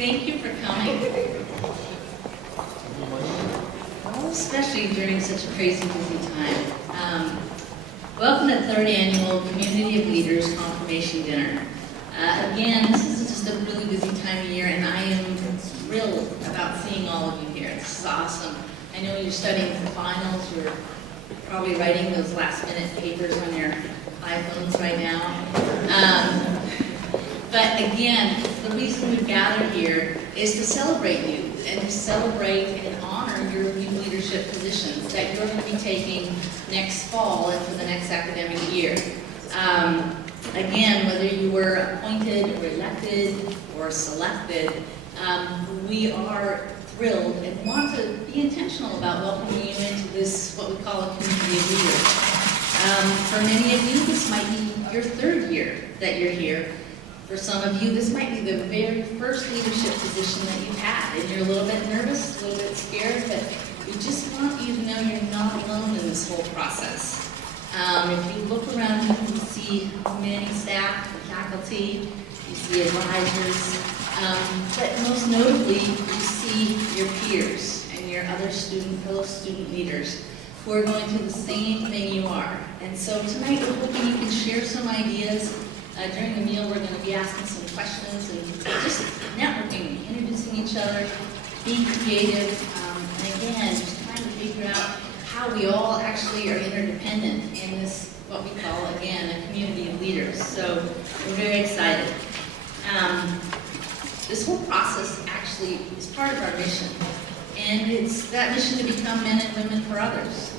Thank you for coming. Especially during such a crazy busy time. Welcome to the 3rd Annual Community of Leaders Confirmation Dinner. Again, this is just a really busy time of year, and I am thrilled about seeing all of you here. This is awesome. I know you're studying for finals. You're probably writing those last-minute papers on your iPhones right now. But again, the reason we've gathered here is to celebrate you and to celebrate and honor your new leadership positions that you're going to be taking next fall and for the next academic year. Again, whether you were appointed or elected or selected, we are thrilled and want to be intentional about welcoming you into this, what we call a community of leaders. For many of you, this might be your 3rd year that you're here. For some of you, this might be the very first leadership position that you've had, and you're a little bit nervous, a little bit scared, but we just want you to know you're not alone in this whole process. If you look around, you can see many staff and faculty, you see advisors, but most notably, you see your peers and your other fellow student leaders who are going through the same thing you are. And so tonight, we're hoping you can share some ideas. During the meal, we're going to be asking some questions and just networking, introducing each other, being creative, and again, just trying to figure out how we all actually are interdependent in this, what we call, again, a community of leaders. So we're very excited. This whole process actually is part of our mission, and it's that mission to become men and women for others.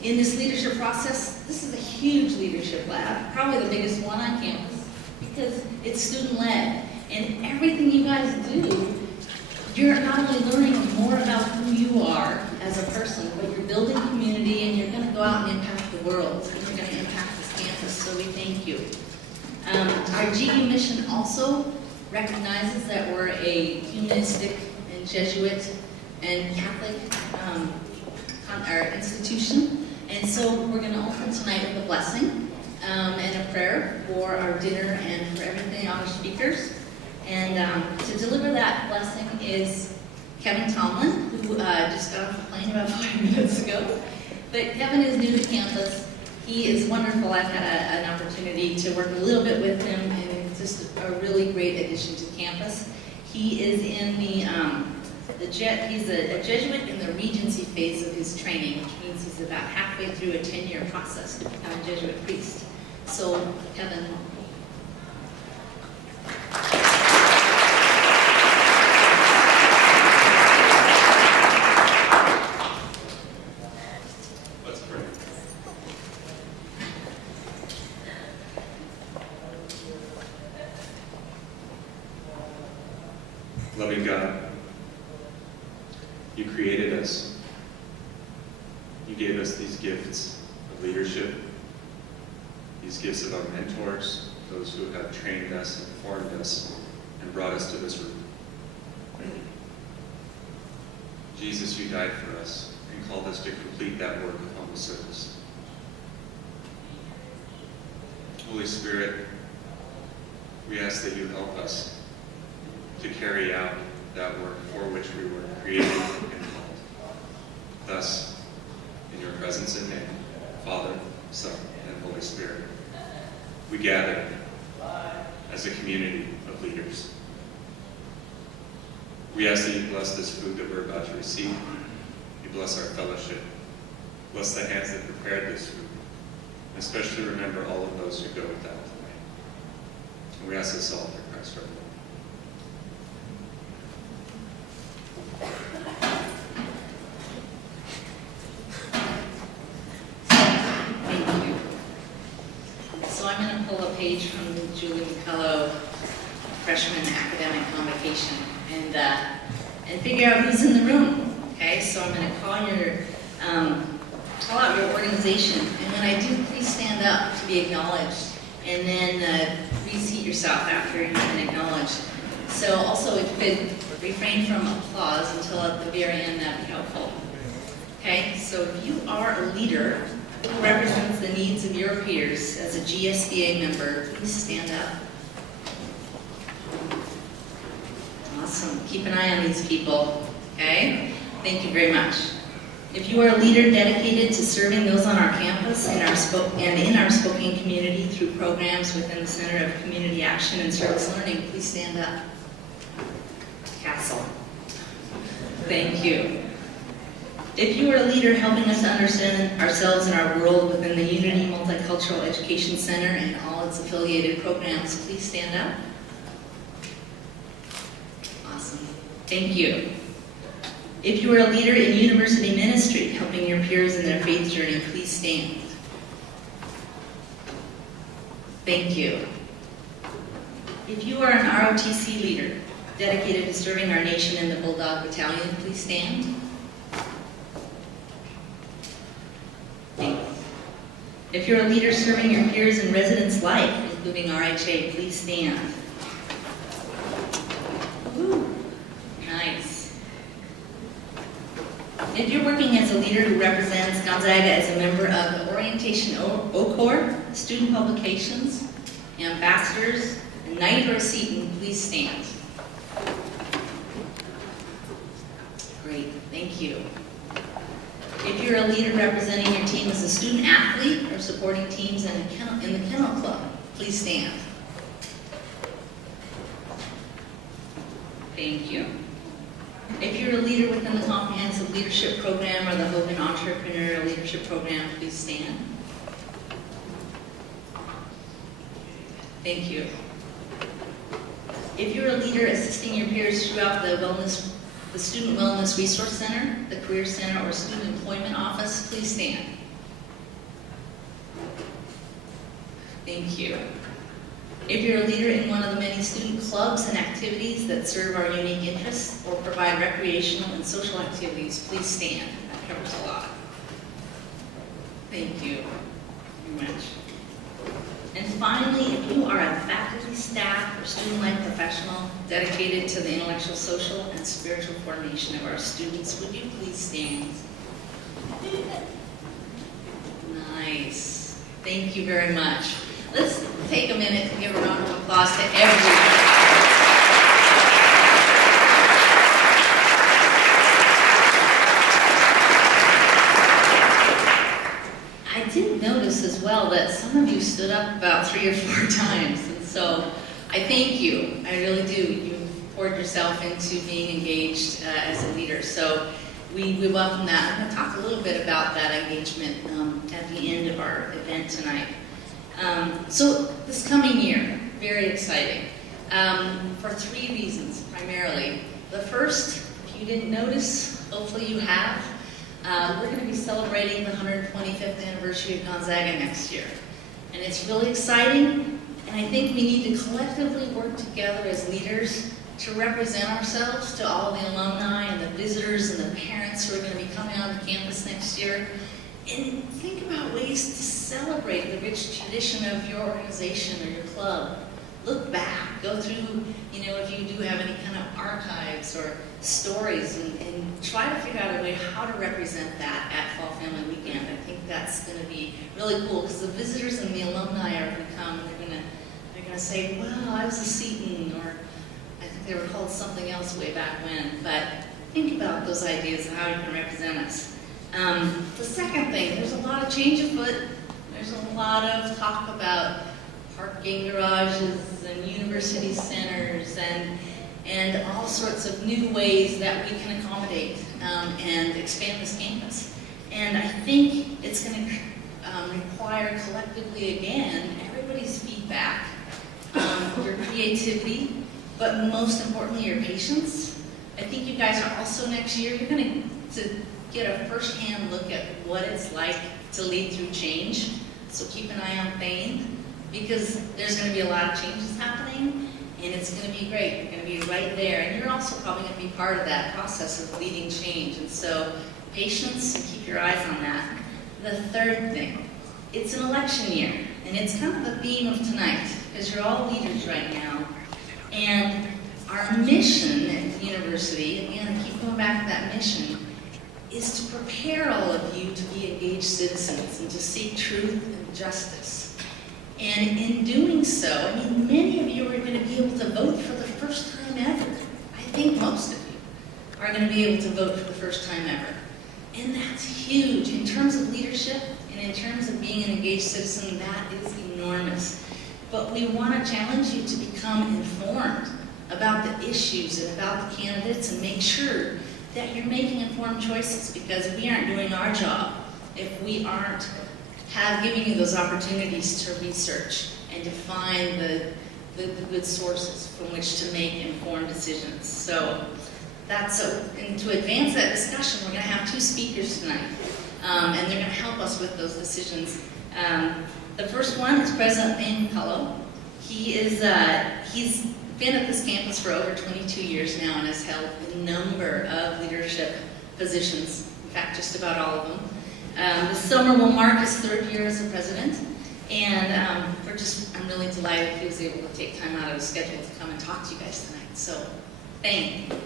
In this leadership process, this is a huge leadership lab, probably the biggest one on campus, because it's student-led. And everything you guys do, you're not only learning more about who you are as a person, but you're building community and you're going to go out and impact the world. And you're going to impact this campus, so we thank you. Our GE mission also recognizes that we're a humanistic and Jesuit and Catholic our institution. And so we're going to open tonight with a blessing and a prayer for our dinner and for everything on our speakers. And to deliver that blessing is Kevin Tomlin, who just got off the plane about 5 minutes ago. But Kevin is new to campus. He is wonderful. I've had an opportunity to work a little bit with him, and it's just a really great addition to campus. He is in he's a Jesuit in the Regency phase of his training, which means he's about halfway through a 10-year process to become a Jesuit priest. So, Kevin. Let's pray. Loving God, you created us. You gave us these gifts of leadership, these gifts of our mentors, those who have trained us and formed us and brought us to this room. Jesus, you died for us and called us to complete that work upon the surface. Holy Spirit, we ask that you help us to carry out that work for which we were created and called. Thus, in your presence and name, Father, Son, and Holy Spirit, we gather as a community of leaders. We ask that you bless this food that we're about to receive. You bless our fellowship. Bless the hands that prepared this food. And especially remember all of those who go without tonight. And we ask this all through Christ our Lord. Page from Julie McCullough, freshman academic convocation, and figure out who's in the room. Okay, so I'm going to call out your organization, and when I do, please stand up to be acknowledged, and then please seat yourself after you've been acknowledged. So also, if you could refrain from applause until at the very end, that'd be helpful. Okay, so if you are a leader who represents the needs of your peers as a GSBA member, please stand up. Awesome. Keep an eye on these people, okay? Thank you very much. If you are a leader dedicated to serving those on our campus and in our Spokane community through programs within the Center of Community Action and Service Learning, please stand up. Castle. Thank you. If you are a leader helping us to understand ourselves and our world within the Unity Multicultural Education Center and all its affiliated programs, please stand up. Awesome. Thank you. If you are a leader in university ministry helping your peers in their faith journey, please stand. Thank you. If you are an ROTC leader dedicated to serving our nation in the Bulldog Battalion, please stand. Thanks. If you're a leader serving your peers in residence life, including RHA, please stand. Woo. Nice. If you're working as a leader who represents Gonzaga as a member of the Orientation OCOR, Student Publications, Ambassadors, and Knight or Seton, please stand. Great, thank you. If you're a leader representing your team as a student athlete or supporting teams in the Kennel Club, please stand. Thank you. If you're a leader within the Comprehensive Leadership Program or the Hogan Entrepreneurial Leadership Program, please stand. Thank you. If you're a leader assisting your peers throughout the Student Wellness Resource Center, the Career Center, or Student Employment Office, please stand. Thank you. If you're a leader in one of the many student clubs and activities that serve our unique interests or provide recreational and social activities, please stand. That covers a lot. Thank you very much. And finally, if you are a faculty, staff, or student life professional dedicated to the intellectual, social, and spiritual formation of our students, would you please stand? Nice. Thank you very much. Let's take a minute to give a round of applause to everyone. I did notice as well that some of you stood up about 3 or 4 times, and so I thank you. I really do. You poured yourself into being engaged as a leader, so we welcome that. I'm going to talk a little bit about that engagement at the end of our event tonight. So this coming year, very exciting, for 3 reasons primarily. The first, if you didn't notice, hopefully you have, we're going to be celebrating the 125th anniversary of Gonzaga next year. And it's really exciting, and I think we need to collectively work together as leaders to represent ourselves to all the alumni and the visitors and the parents who are going to be coming onto campus next year. And think about ways to celebrate the rich tradition of your organization or your club. Look back, go through, if you do have any kind of archives or stories, and try to figure out a way how to represent that at Fall Family Weekend. I think that's going to be really cool because the visitors and the alumni are going to come and they're going to say, well, I was a Seton, or I think they were called something else way back when. But think about those ideas and how you can represent us. The second thing, there's a lot of change afoot. There's a lot of talk about parking garages and university centers and all sorts of new ways that we can accommodate and expand this campus. And I think it's going to require collectively, again, everybody's feedback, your creativity, but most importantly, your patience. I think you guys are also next year, you're going to get a first-hand look at what it's like to lead through change. So keep an eye on Thane, because there's going to be a lot of changes happening, and it's going to be great. You're going to be right there, and you're also probably going to be part of that process of leading change. And so patience, and keep your eyes on that. The third thing, it's an election year, and it's kind of the theme of tonight, because you're all leaders right now. And our mission at the university, again, I keep going back to that mission, is to prepare all of you to be engaged citizens and to seek truth and justice. And in doing so, many of you are going to be able to vote for the first time ever. I think most of you, are going to be able to vote for the first time ever. And that's huge. In terms of leadership and in terms of being an engaged citizen, that is enormous. But we want to challenge you to become informed about the issues and about the candidates and make sure that you're making informed choices, because we aren't doing our job if we aren't giving you those opportunities to research and to find the good sources from which to make informed decisions. So and to advance that discussion, we're going to have two speakers tonight, and they're going to help us with those decisions. The first one is President Wayne McCullough. He's been at this campus for over 22 years now and has held a number of leadership positions, in fact, just about all of them. This summer will mark his third year as a president, and I'm really delighted he was able to take time out of his schedule to come and talk to you guys tonight. So, thank you.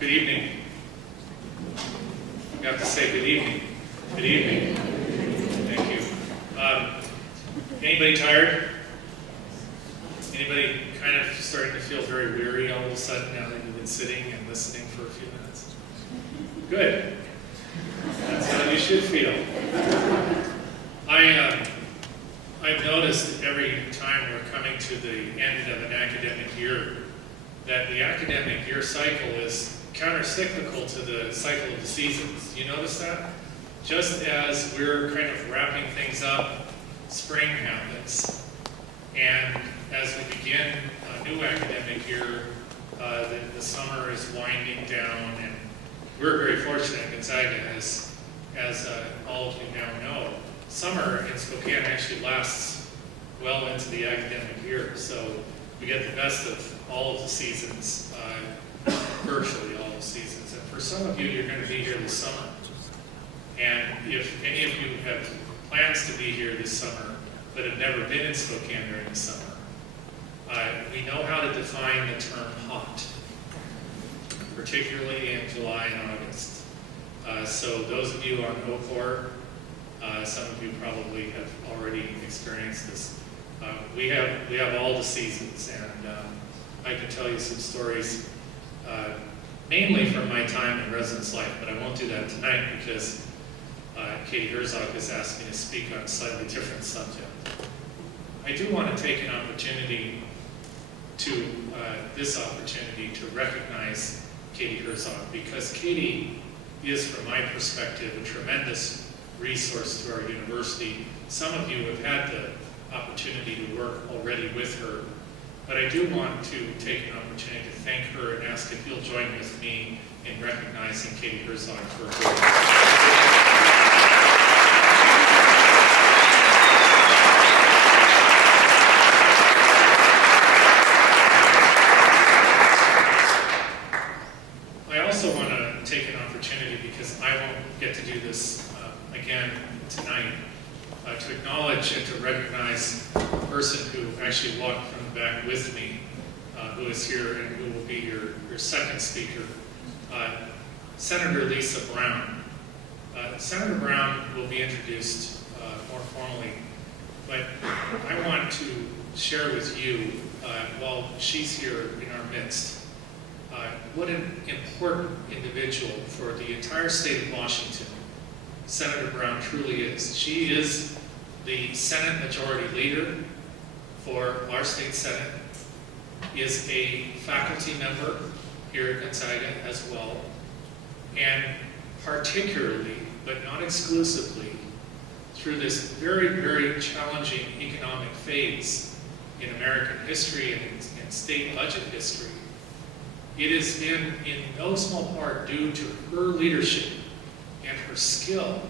Good evening. You have to say good evening. Good evening. Thank you. Anybody tired? Anybody kind of starting to feel very weary all of a sudden now that you've been sitting and listening for a few minutes? Good. That's how you should feel. I've noticed every time we're coming to the end of an academic year that the academic year cycle is counter-cyclical to the cycle of the seasons. You notice that? Just as we're kind of wrapping things up, spring happens. And as we begin a new academic year, the summer is winding down, and we're very fortunate at Gonzaga, as all of you now know. Summer in Spokane actually lasts well into the academic year, so we get the best of all of the seasons, virtually all of the seasons. And for some of you, you're going to be here this summer. And if any of you have plans to be here this summer, but have never been in Spokane during the summer, we know how to define the term hot, particularly in July and August. So those of you on OCOR, some of you probably have already experienced this. We have all the seasons, and I can tell you some stories, mainly from my time in residence life, but I won't do that tonight because Katie Herzog has asked me to speak on a slightly different subject. I do want to take an opportunity this opportunity to recognize Katie Herzog, because Katie is, from my perspective, a tremendous resource to our university. Some of you have had the opportunity to work already with her, but I do want to take an opportunity to thank her and ask if you'll join with me in recognizing Katie Herzog for her. I also want to take an opportunity, because I won't get to do this again tonight, to acknowledge and to recognize a person who actually walked from the back with me, who is here and who will be your second speaker, Senator Lisa Brown. Senator Brown will be introduced more formally, but I want to share with you, while she's here in our midst, what an important individual for the entire state of Washington Senator Brown truly is. She is the Senate Majority Leader for our state Senate, is a faculty member here at Gonzaga as well, and particularly, but not exclusively, through this very, very challenging economic phase in American history and state budget history, it has been in no small part due to her leadership and her skill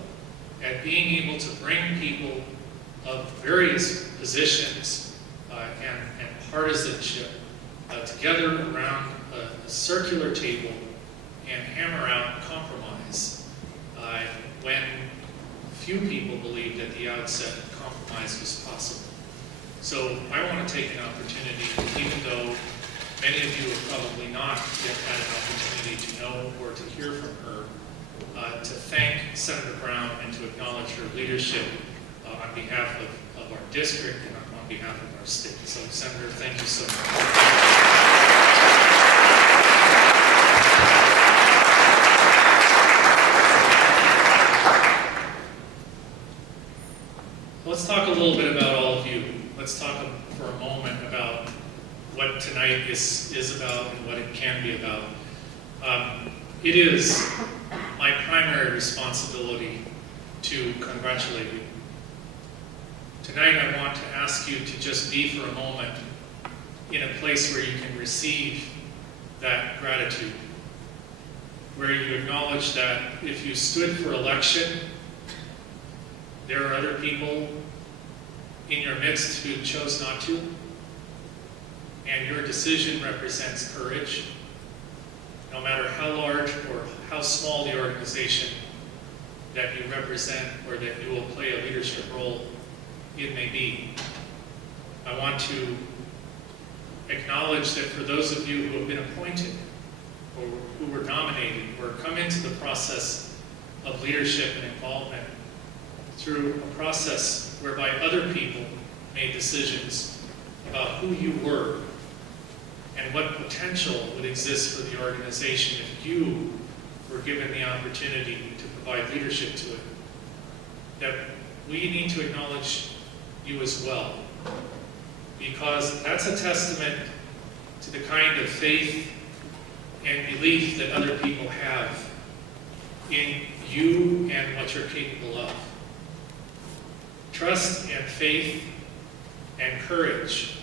at being able to bring people of various positions and partisanship together around a circular table and hammer out compromise when few people believed at the outset compromise was possible. So I want to take an opportunity, even though many of you have probably not yet had an opportunity to know or to hear from her, to thank Senator Brown and to acknowledge her leadership on behalf of our district and on behalf of our state. So Senator, thank you so much. Let's talk a little bit about all of you. Let's talk for a moment about what tonight is about and what it can be about. It is my primary responsibility to congratulate you. Tonight I want to ask you to just be for a moment in a place where you can receive that gratitude, where you acknowledge that if you stood for election, there are other people in your midst who chose not to, and your decision represents courage, no matter how large or how small the organization that you represent or that you will play a leadership role it may be. I want to acknowledge that for those of you who have been appointed or who were nominated or come into the process of leadership and involvement through a process whereby other people made decisions about who you were and what potential would exist for the organization if you were given the opportunity to provide leadership to it, that we need to acknowledge you as well, because that's a testament to the kind of faith and belief that other people have in you and what you're capable of. Trust and faith and courage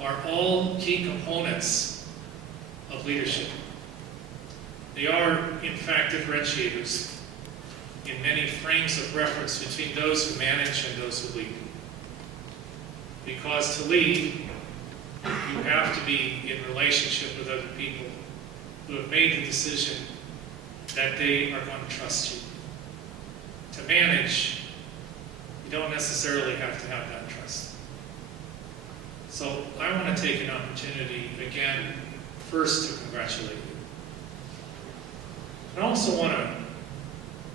are all key components of leadership. They are, in fact, differentiators in many frames of reference between those who manage and those who lead. Because to lead, you have to be in relationship with other people who have made the decision that they are going to trust you. To manage, you don't necessarily have to have that trust. So I want to take an opportunity, again, first to congratulate you. I also want to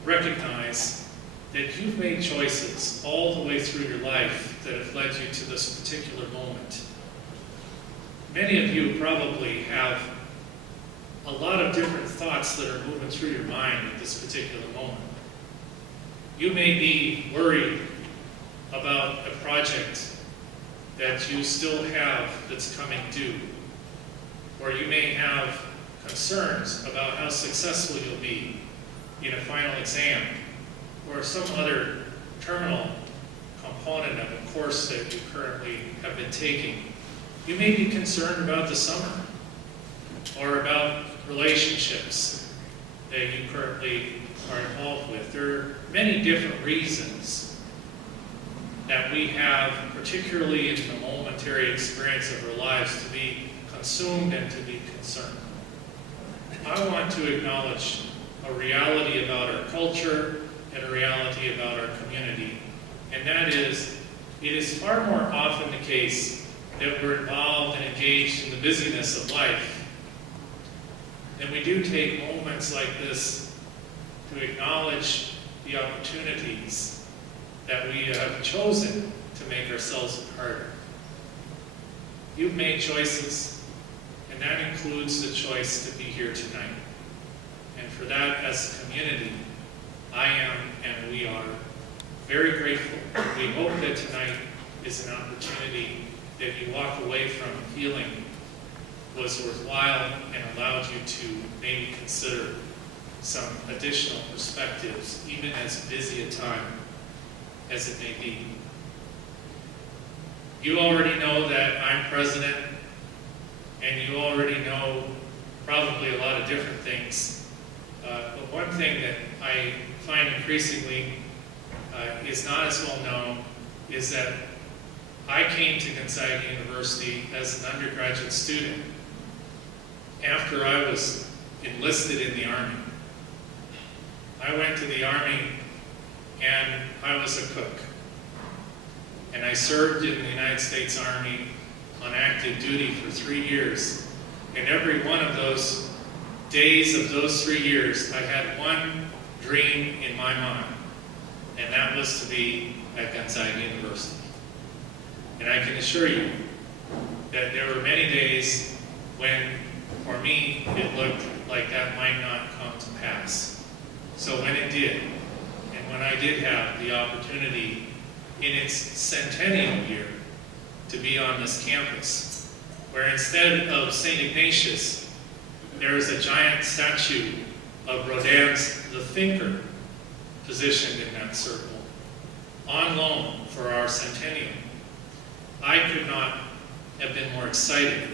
recognize that you've made choices all the way through your life that have led you to this particular moment. Many of you probably have a lot of different thoughts that are moving through your mind at this particular moment. You may be worried about a project that you still have that's coming due, or you may have concerns about how successful you'll be in a final exam, or some other terminal component of a course that you currently have been taking. You may be concerned about the summer, or about relationships that you currently are involved with. There are many different reasons that we have, particularly in the momentary experience of our lives, to be consumed and to be concerned. I want to acknowledge a reality about our culture and a reality about our community, and that is, it is far more often the case that we're involved and engaged in the busyness of life than we do take moments like this to acknowledge the opportunities that we have chosen to make ourselves a part of. You've made choices, and that includes the choice to be here tonight. And for that, as a community, I am and we are very grateful. We hope that tonight is an opportunity that you walk away from feeling was worthwhile and allowed you to maybe consider some additional perspectives, even as busy a time as it may be. You already know that I'm president, and you already know probably a lot of different things. But one thing that I find increasingly is not as well known is that I came to Gonzaga University as an undergraduate student after I was enlisted in the Army. I went to the Army and I was a cook. And I served in the United States Army on active duty for 3 years. And every one of those days of those 3 years, I had one dream in my mind, and that was to be at Gonzaga University. And I can assure you that there were many days when, for me, it looked like that might not come to pass. So when it did, and when I did have the opportunity in its centennial year to be on this campus, where instead of St. Ignatius, there is a giant statue of Rodin's The Thinker positioned in that circle, on loan for our centennial. I could not have been more excited.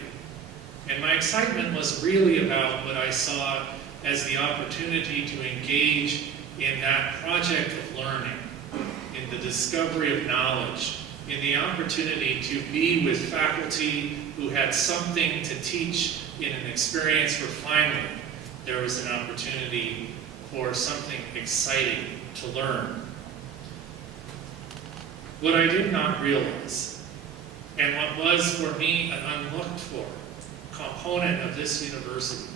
And my excitement was really about what I saw as the opportunity to engage in that project of learning, in the discovery of knowledge, in the opportunity to be with faculty who had something to teach in an experience where finally there was an opportunity for something exciting to learn. What I did not realize, and what was for me an unlooked for component of this university,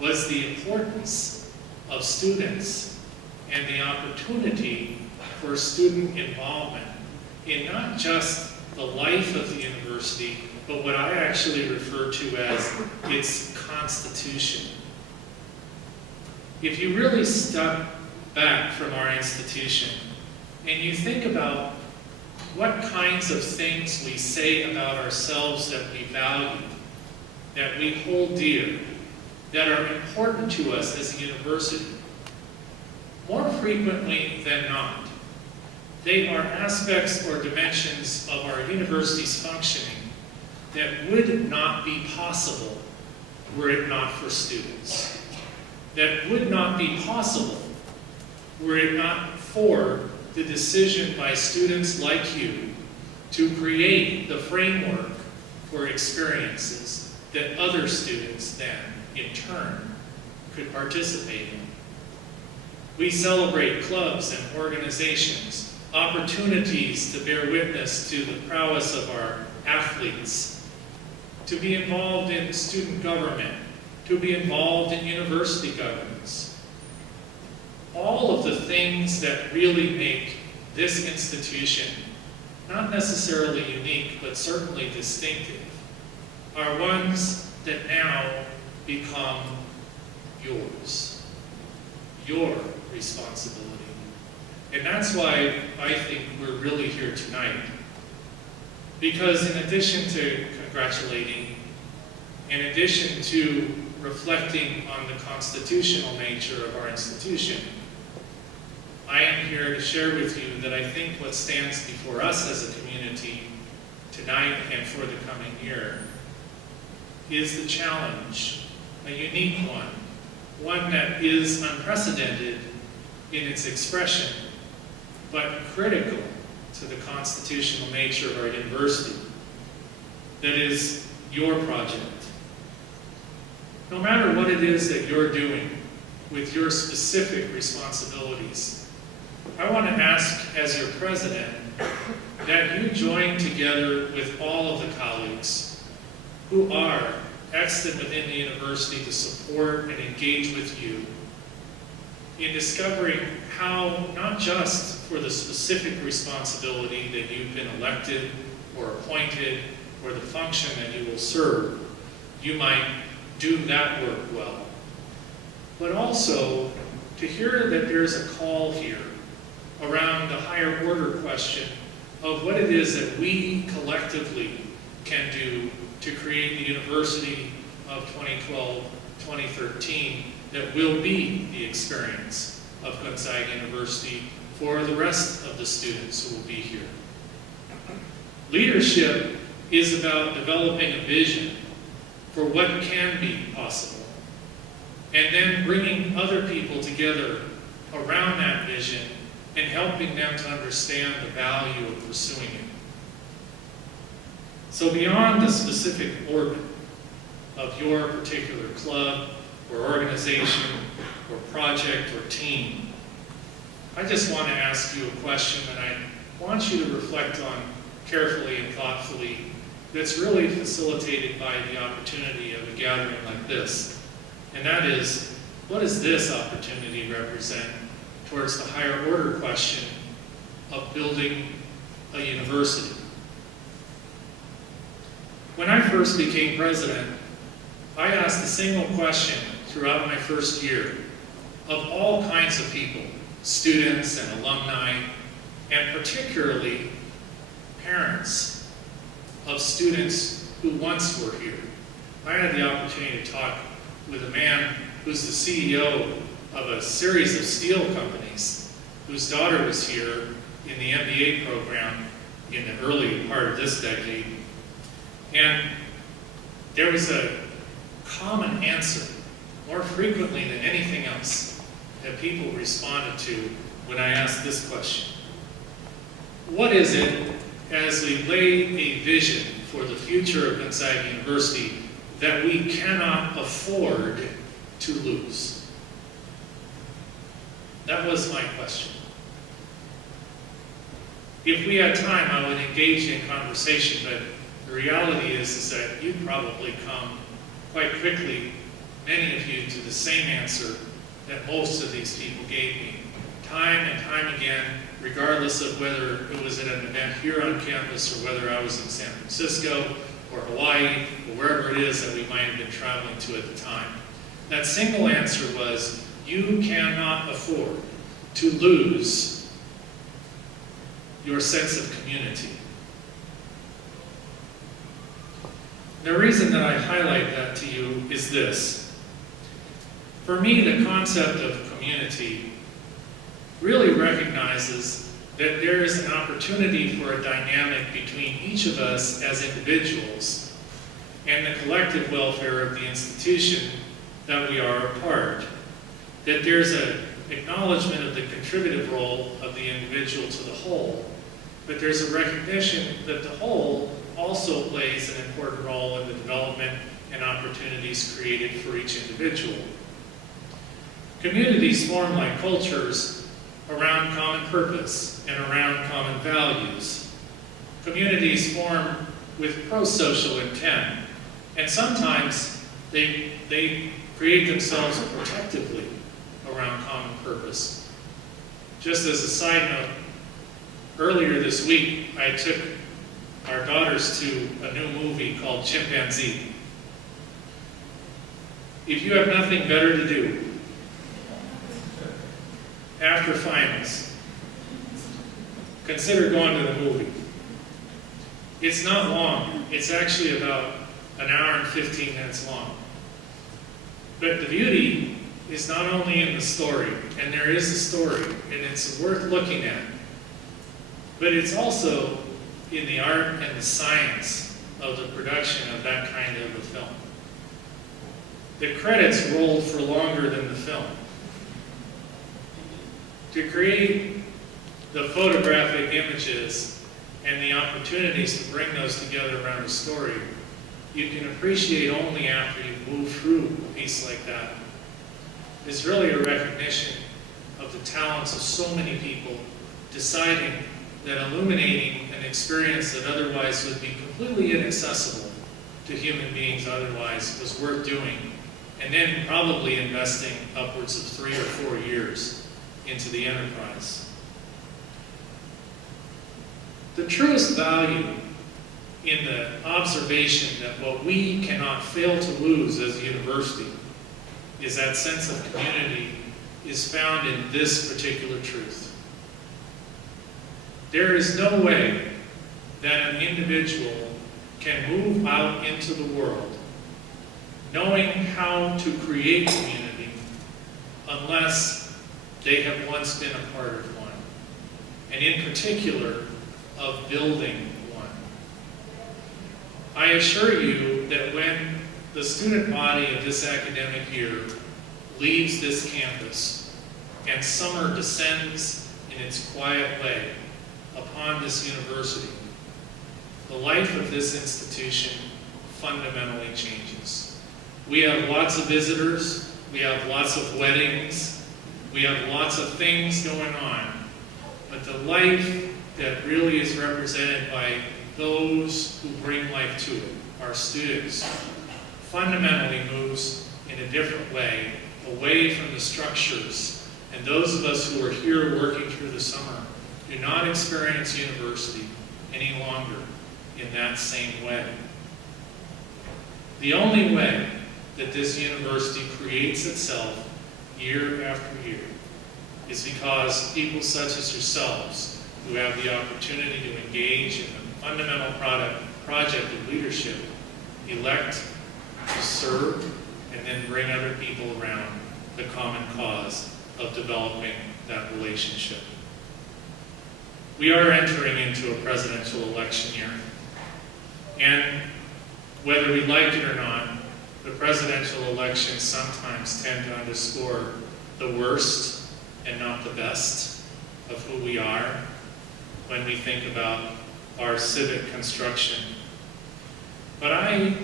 was the importance of students and the opportunity for student involvement in not just the life of the university, but what I actually refer to as its constitution. If you really step back from our institution and you think about what kinds of things we say about ourselves that we value, that we hold dear, that are important to us as a university, more frequently than not, they are aspects or dimensions of our university's functioning that would not be possible were it not for students. That would not be possible were it not for the decision by students like you to create the framework for experiences that other students then, in turn, could participate in. We celebrate clubs and organizations, opportunities to bear witness to the prowess of our athletes, to be involved in student government, to be involved in university governance. All of the things that really make this institution not necessarily unique, but certainly distinctive, are ones that now become yours, your responsibility. And that's why I think we're really here tonight. Because in addition to congratulating, in addition to reflecting on the constitutional nature of our institution, I am here to share with you that I think what stands before us as a community tonight and for the coming year is the challenge, a unique one that is unprecedented in its expression, but critical to the constitutional nature of our university. That is your project. No matter what it is that you're doing with your specific responsibilities, I want to ask, as your president, that you join together with all of the colleagues who are extant within the university to support and engage with you in discovering how, not just for the specific responsibility that you've been elected or appointed or the function that you will serve, you might do that work well, but also to hear that there's a call here around the higher order question of what it is that we collectively can do to create the university of 2012-2013 that will be the experience of Gonzaga University for the rest of the students who will be here. Leadership is about developing a vision for what can be possible, and then bringing other people together around that vision and helping them to understand the value of pursuing it. So beyond the specific orbit, of your particular club or organization or project or team, I just want to ask you a question that I want you to reflect on carefully and thoughtfully, that's really facilitated by the opportunity of a gathering like this. And that is, what does this opportunity represent towards the higher order question of building a university? When I first became president, I asked a single question throughout my first year of all kinds of people, students and alumni, and particularly parents of students who once were here. I had the opportunity to talk with a man who's the CEO of a series of steel companies, whose daughter was here in the MBA program in the early part of this decade. And there was a common answer, more frequently than anything else, that people responded to when I asked this question. What is it, as we lay a vision for the future of Gonzaga University, that we cannot afford to lose? That was my question. If we had time, I would engage in conversation, but the reality is that you'd probably come quite quickly, many of you, to the same answer that most of these people gave me, time and time again, regardless of whether it was at an event here on campus or whether I was in San Francisco or Hawaii or wherever it is that we might have been traveling to at the time. That single answer was, you cannot afford to lose your sense of community. The reason that I highlight that to you is this. For me, the concept of community really recognizes that there is an opportunity for a dynamic between each of us as individuals and the collective welfare of the institution that we are a part. That there's an acknowledgement of the contributive role of the individual to the whole, but there's a recognition that the whole also plays an important role in the development and opportunities created for each individual. Communities form like cultures around common purpose and around common values. Communities form with pro-social intent, and sometimes they create themselves protectively around common purpose. Just as a side note, earlier this week I took our daughters to a new movie called Chimpanzee. If you have nothing better to do after finals, consider going to the movie. It's not long. It's actually about an hour and 15 minutes long. But the beauty is not only in the story, and there is a story, and it's worth looking at, but it's also in the art and the science of the production of that kind of a film. The credits rolled for longer than the film. To create the photographic images and the opportunities to bring those together around a story, you can appreciate only after you've moved through a piece like that. It's really a recognition of the talents of so many people deciding that illuminating an experience that otherwise would be completely inaccessible to human beings otherwise was worth doing, and then probably investing upwards of 3 or 4 years into the enterprise. The truest value in the observation that what we cannot fail to lose as a university is that sense of community is found in this particular truth. There is no way that an individual can move out into the world knowing how to create community unless they have once been a part of one, and in particular, of building one. I assure you that when the student body of this academic year leaves this campus and summer descends in its quiet way upon this university, the life of this institution fundamentally changes. We have lots of visitors, we have lots of weddings, we have lots of things going on. But the life that really is represented by those who bring life to it, our students, fundamentally moves in a different way, away from the structures. And those of us who are here working through the summer do not experience university any longer in that same way. The only way that this university creates itself year after year is because people such as yourselves, who have the opportunity to engage in the fundamental project of leadership, elect to serve and then bring other people around the common cause of developing that relationship. We are entering into a presidential election year, and whether we like it or not, the presidential elections sometimes tend to underscore the worst and not the best of who we are when we think about our civic construction. But I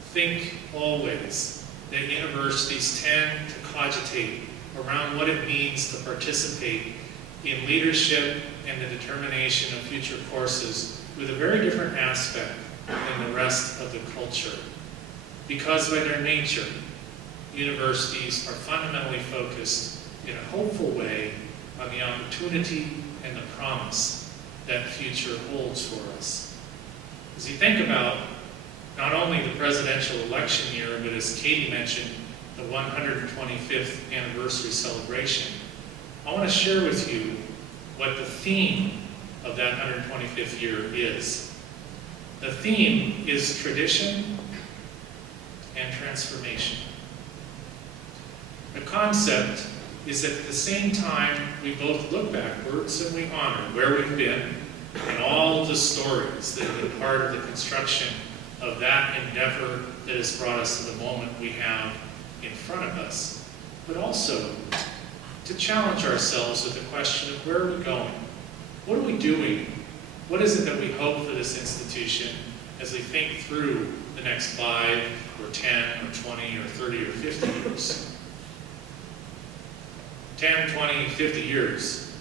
think always that universities tend to cogitate around what it means to participate in leadership and the determination of future courses with a very different aspect than the rest of the culture. Because by their nature, universities are fundamentally focused in a hopeful way on the opportunity and the promise that future holds for us. As you think about not only the presidential election year, but as Katie mentioned, the 125th anniversary celebration, I want to share with you what the theme of that 125th year is. The theme is tradition and transformation. The concept is that at the same time we both look backwards and we honor where we've been and all of the stories that have been part of the construction of that endeavor that has brought us to the moment we have in front of us, but also to challenge ourselves with the question of where are we going? What are we doing? What is it that we hope for this institution as we think through the next 5 or 10 or 20 or 30 or 50 years? 10, 20, 50 years,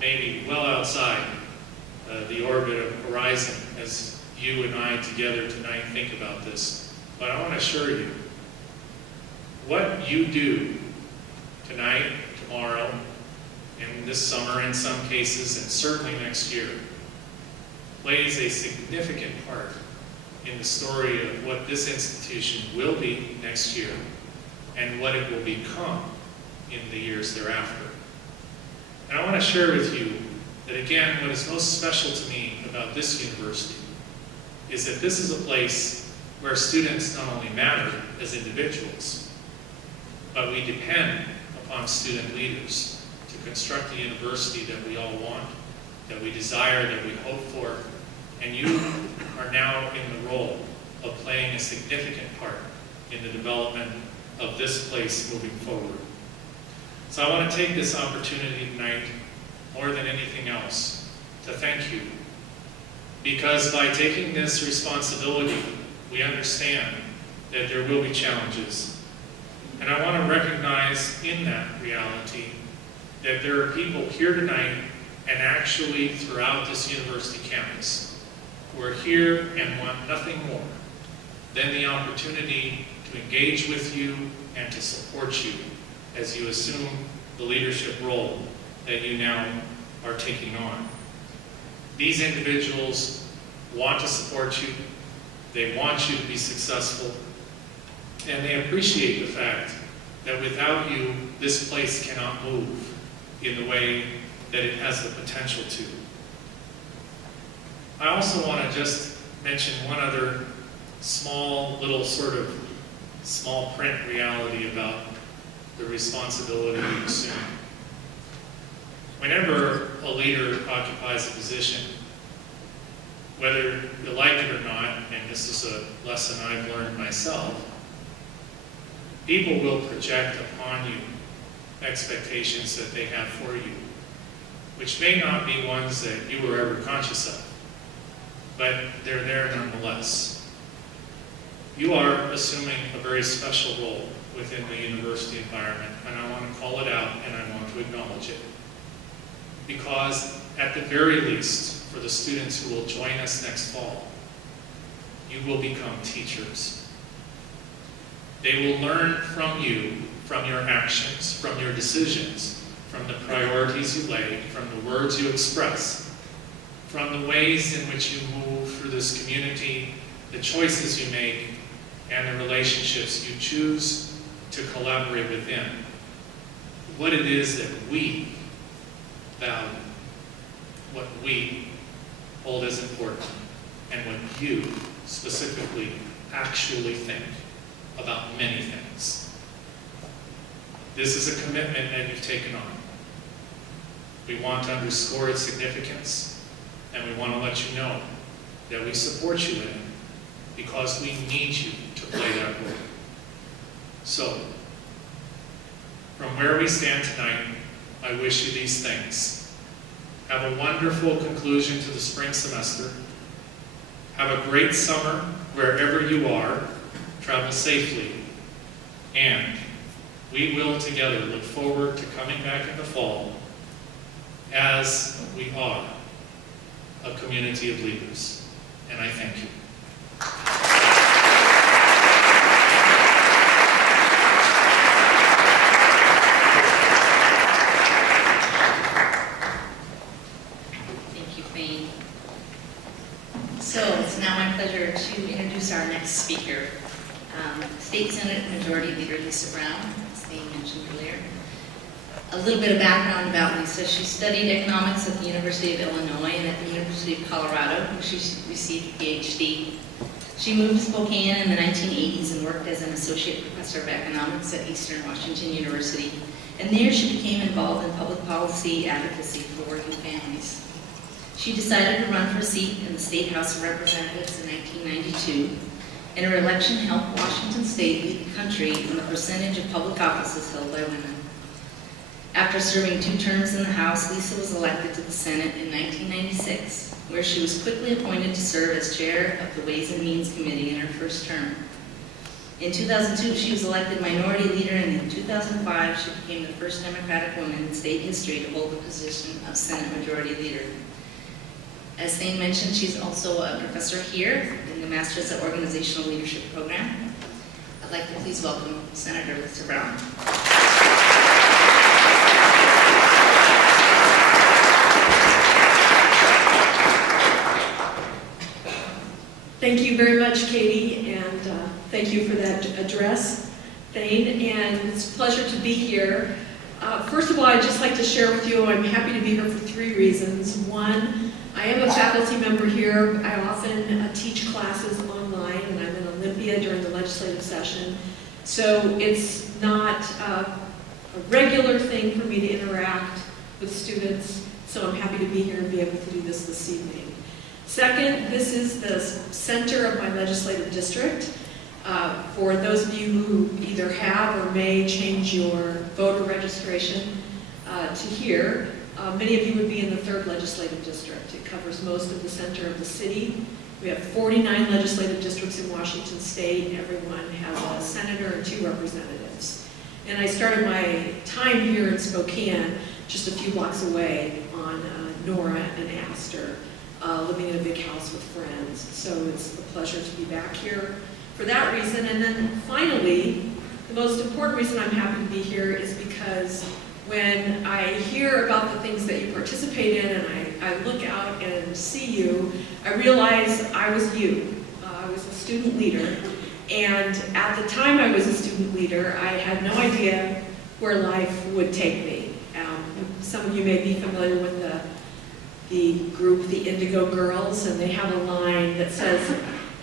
maybe well outside the orbit of horizon as you and I together tonight think about this. But I want to assure you, what you do tonight, tomorrow, and this summer in some cases, and certainly next year, plays a significant part in the story of what this institution will be next year and what it will become in the years thereafter. And I want to share with you that, again, what is most special to me about this university is that this is a place where students not only matter as individuals, but we depend upon student leaders to construct the university that we all want, that we desire, that we hope for. And you are now in the role of playing a significant part in the development of this place moving forward. So I want to take this opportunity tonight, more than anything else, to thank you. Because by taking this responsibility, we understand that there will be challenges. And I want to recognize in that reality that there are people here tonight and actually throughout this university campus who are here and want nothing more than the opportunity to engage with you and to support you as you assume the leadership role that you now are taking on. These individuals want to support you, they want you to be successful, and they appreciate the fact that without you, this place cannot move in the way that it has the potential to. I also want to just mention one other small little sort of small print reality about the responsibility we assume. Whenever a leader occupies a position, whether you like it or not, and this is a lesson I've learned myself, people will project upon you expectations that they have for you, which may not be ones that you were ever conscious of, but they're there nonetheless. You are assuming a very special role within the university environment, and I want to call it out and I want to acknowledge it. Because at the very least, for the students who will join us next fall, you will become teachers. They will learn from you, from your actions, from your decisions, from the priorities you lay, from the words you express, from the ways in which you move through this community, the choices you make, and the relationships you choose to collaborate within. What it is that we value, what we hold as important, and what you specifically actually think about many things. This is a commitment that you've taken on. We want to underscore its significance, and we want to let you know that we support you in it because we need you to play that role. So, from where we stand tonight, I wish you these things. Have a wonderful conclusion to the spring semester. Have a great summer wherever you are. Travel safely. And we will together look forward to coming back in the fall as we are a community of leaders. And I thank you. Thank you, Thane. So it's now my pleasure to introduce our next speaker, State Senate Majority Leader Lisa Brown, as Thane mentioned earlier. A little bit of background about Lisa. She studied economics at the University of Illinois and at the University of Colorado, where she received a PhD. She moved to Spokane in the 1980s and worked as an associate professor of economics at Eastern Washington University. And there she became involved in public policy advocacy for working families. She decided to run for a seat in the State House of Representatives in 1992, and her election helped Washington State lead the country in the percentage of public offices held by women. After serving 2 terms in the House, Lisa was elected to the Senate in 1996, where she was quickly appointed to serve as chair of the Ways and Means Committee in her first term. In 2002, she was elected minority leader, and in 2005, she became the first Democratic woman in state history to hold the position of Senate Majority Leader. As Thane mentioned, she's also a professor here in the Masters of Organizational Leadership program. I'd like to please welcome Senator Lisa Brown. Thank you very much, Katie, and thank you for that address, Thane, and it's a pleasure to be here. First of all, I'd just like to share with you I'm happy to be here for 3 reasons. One, I am a faculty member here. I often teach classes online, and I'm in Olympia during the legislative session, so it's not a regular thing for me to interact with students, so I'm happy to be here and be able to do this evening. Second, this is the center of my legislative district. For those of you who either have or may change your voter registration to here, many of you would be in the 3rd legislative district. It covers most of the center of the city. We have 49 legislative districts in Washington State. Everyone has a senator and 2 representatives. And I started my time here in Spokane, just a few blocks away on Nora and Astor. Living in a big house with friends. So it's a pleasure to be back here for that reason. And then finally, the most important reason I'm happy to be here is because when I hear about the things that you participate in and I look out and see you, I realize I was you. I was a student leader. And at the time I was a student leader, I had no idea where life would take me. Some of you may be familiar with the group, the Indigo Girls, and they have a line that says,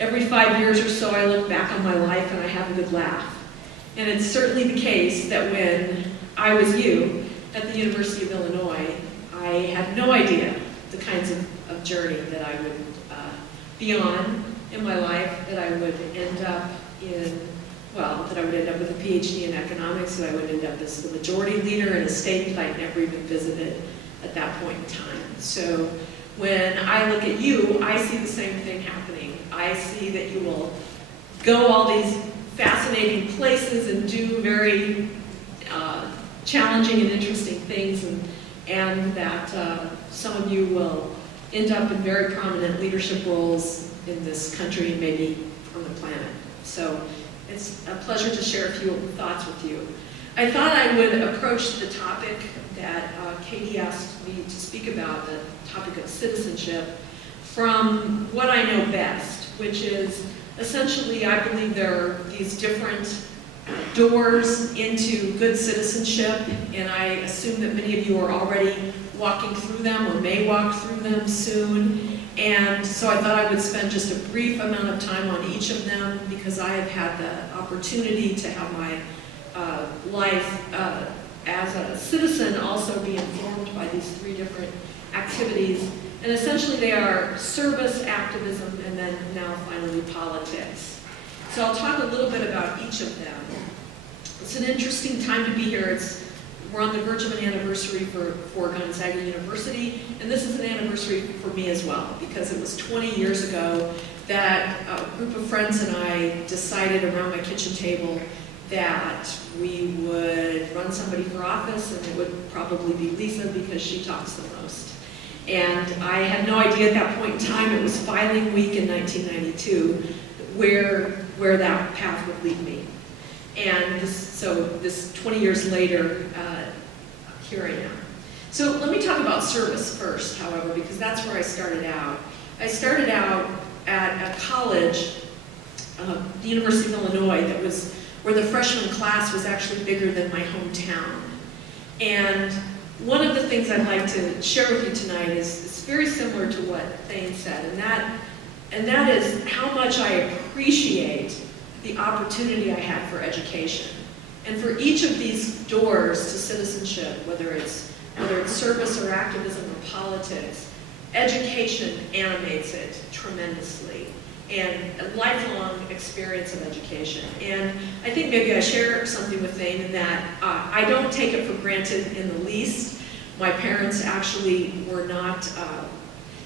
every 5 years or so I look back on my life and I have a good laugh. And it's certainly the case that when I was you at the University of Illinois, I had no idea the kinds of journey that I would be on in my life, that I would end up in, well, that I would end up with a PhD in economics, that I would end up as the majority leader in a state that I'd never even visited at that point in time. So when I look at you, I see the same thing happening. I see that you will go all these fascinating places and do very challenging and interesting things, and that some of you will end up in very prominent leadership roles in this country and maybe on the planet. So it's a pleasure to share a few thoughts with you. I thought I would approach the topic that Katie asked me to speak about, the topic of citizenship, from what I know best, which is essentially, I believe there are these different doors into good citizenship, and I assume that many of you are already walking through them or may walk through them soon. And so I thought I would spend just a brief amount of time on each of them, because I have had the opportunity to have my life as a citizen also be informed by these three different activities. And essentially they are service, activism, and then now finally politics. So I'll talk a little bit about each of them. It's an interesting time to be here. We're on the verge of an anniversary for Gonzaga University, and this is an anniversary for me as well, because it was 20 years ago that a group of friends and I decided around my kitchen table that we would run somebody for office, and it would probably be Lisa, because she talks the most. And I had no idea at that point in time, it was filing week in 1992, where that path would lead me. And so this 20 years later, here I am. So let me talk about service first, however, because that's where I started out. I started out at a college, the University of Illinois, that was where the freshman class was actually bigger than my hometown. And one of the things I'd like to share with you tonight is very similar to what Thane said, and that is how much I appreciate the opportunity I had for education. And for each of these doors to citizenship, whether it's service or activism or politics, education animates it tremendously, and a lifelong experience of education. And I think maybe I share something with Thane in that I don't take it for granted in the least. My parents actually were not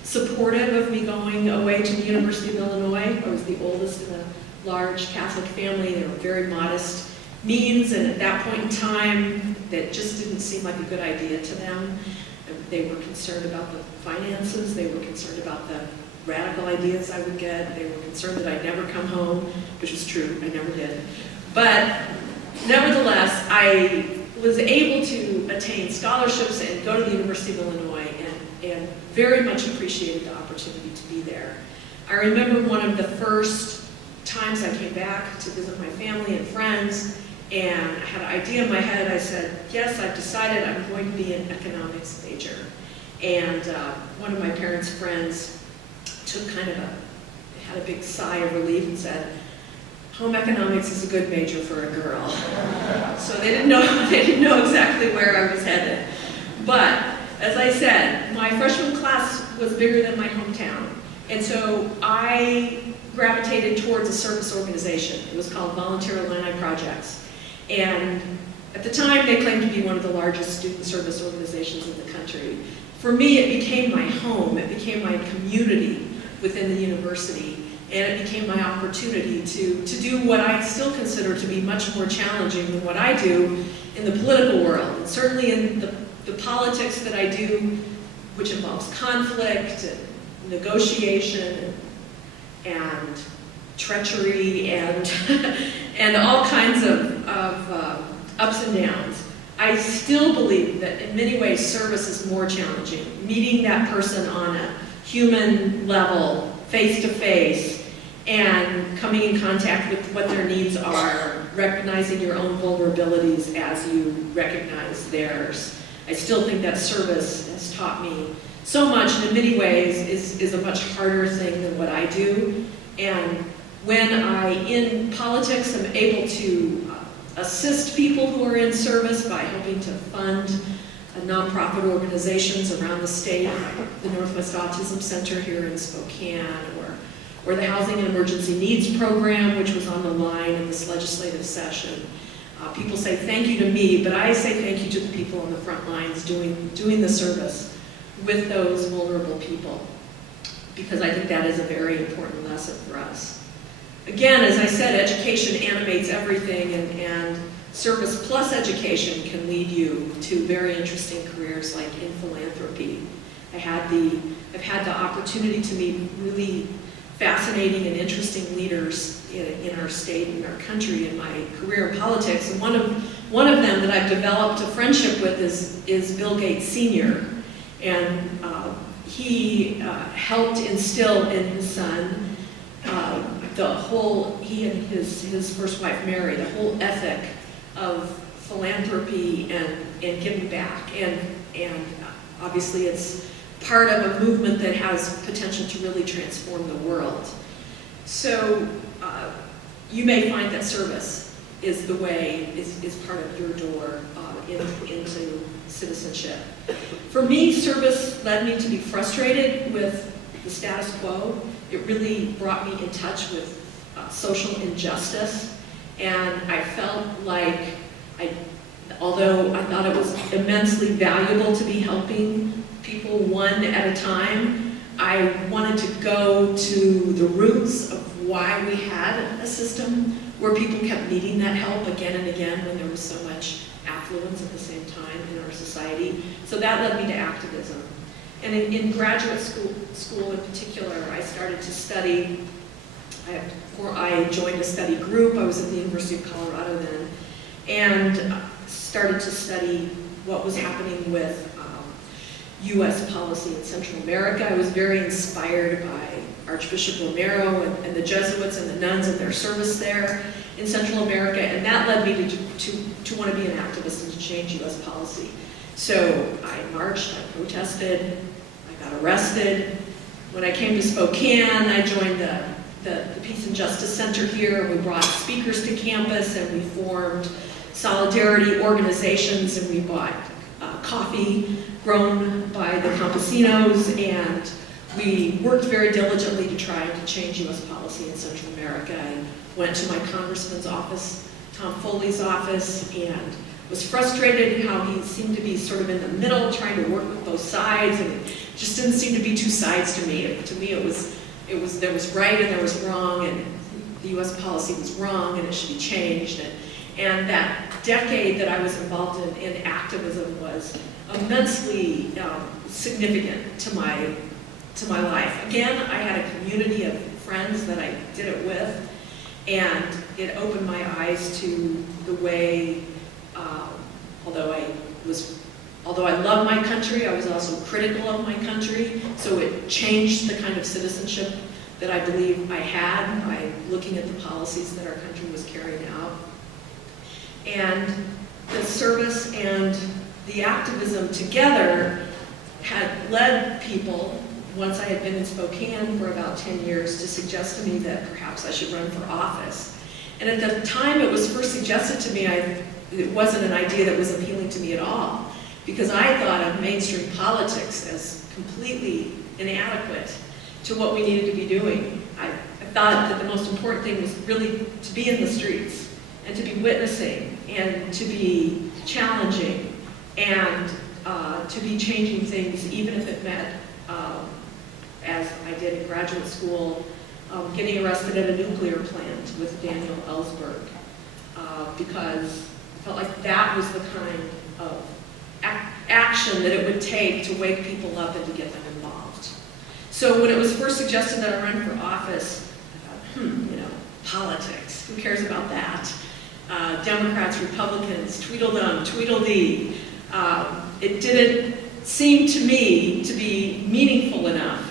supportive of me going away to the University of Illinois. I was the oldest in a large Catholic family. They were very modest means, and at that point in time, that just didn't seem like a good idea to them. They were concerned about the finances. They were concerned about the radical ideas I would get. They were concerned that I'd never come home, which was true, I never did. But nevertheless, I was able to attain scholarships and go to the University of Illinois, and very much appreciated the opportunity to be there. I remember one of the first times I came back to visit my family and friends, and I had an idea in my head. I said, yes, I've decided I'm going to be an economics major. And one of my parents' friends took had a big sigh of relief and said, home economics is a good major for a girl. So they didn't know exactly where I was headed. But as I said, my freshman class was bigger than my hometown. And so I gravitated towards a service organization. It was called Volunteer Illini Projects. And at the time, they claimed to be one of the largest student service organizations in the country. For me, it became my home. It became my community within the university. And it became my opportunity to do what I still consider to be much more challenging than what I do in the political world. And certainly in the politics that I do, which involves conflict and negotiation and treachery and and all kinds of ups and downs. I still believe that in many ways service is more challenging. Meeting that person on a human level, face to face, and coming in contact with what their needs are, recognizing your own vulnerabilities as you recognize theirs. I still think that service has taught me so much, and in many ways is a much harder thing than what I do. And when I, in politics, am able to assist people who are in service by helping to fund nonprofit organizations around the state, the Northwest Autism Center here in Spokane, or the Housing and Emergency Needs Program, which was on the line in this legislative session. People say thank you to me, but I say thank you to the people on the front lines doing the service with those vulnerable people, because I think that is a very important lesson for us. again, as I said, education animates everything, and service plus education can lead you to very interesting careers like in philanthropy. I've had the opportunity to meet really fascinating and interesting leaders in our state and our country in my career in politics. And one of them that I've developed a friendship with is Bill Gates Sr. And he helped instill in his son he and his first wife Mary, the whole ethic of philanthropy and giving back. And obviously it's part of a movement that has potential to really transform the world. So you may find that service is the way, is part of your door into citizenship. For me, service led me to be frustrated with the status quo. It really brought me in touch with social injustice, and I felt like although I thought it was immensely valuable to be helping people one at a time, I wanted to go to the roots of why we had a system where people kept needing that help again and again when there was so much affluence at the same time in our society. So that led me to activism. And in graduate school in particular, I started to study. I joined a study group. I was at the University of Colorado then, and started to study what was happening with U.S. policy in Central America. I was very inspired by Archbishop Romero and the Jesuits and the nuns and their service there in Central America, and that led me to want to be an activist and to change U.S. policy. So I marched, I protested, I got arrested. When I came to Spokane, I joined the Peace and Justice Center here. We brought speakers to campus, and we formed solidarity organizations, and we bought coffee grown by the campesinos, and we worked very diligently to try to change U.S. policy in Central America. I went to my congressman's office, Tom Foley's office, and was frustrated how he seemed to be sort of in the middle, trying to work with both sides, and it just didn't seem to be two sides to me. To me, there was right and there was wrong, and the U.S. policy was wrong, and it should be changed. And that decade that I was involved in activism was immensely significant to my life. Again, I had a community of friends that I did it with, and it opened my eyes to the way, although I love my country, I was also critical of my country, so it changed the kind of citizenship that I believe I had by looking at the policies that our country was carrying out. And the service and the activism together had led people, once I had been in Spokane for about 10 years, to suggest to me that perhaps I should run for office. And at the time it was first suggested to me, it wasn't an idea that was appealing to me at all, because I thought of mainstream politics as completely inadequate to what we needed to be doing. I thought that the most important thing was really to be in the streets and to be witnessing and to be challenging and to be changing things, even if it meant, as I did in graduate school, getting arrested at a nuclear plant with Daniel Ellsberg, because I felt like that was the kind of action that it would take to wake people up and to get them involved. So when it was first suggested that I run for office, I thought, politics, who cares about that? Democrats, Republicans, Tweedledum, Tweedledee. It didn't seem to me to be meaningful enough,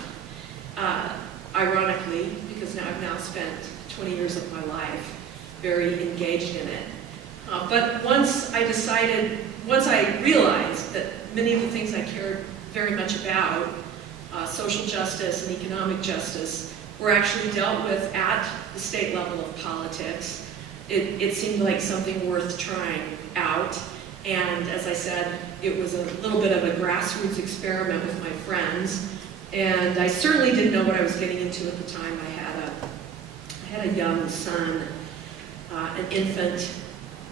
ironically, because I've now spent 20 years of my life very engaged in it. But once I realized that many of the things I cared very much about, social justice and economic justice, were actually dealt with at the state level of politics, it seemed like something worth trying out. And as I said, it was a little bit of a grassroots experiment with my friends. And I certainly didn't know what I was getting into at the time. I had a young son, an infant.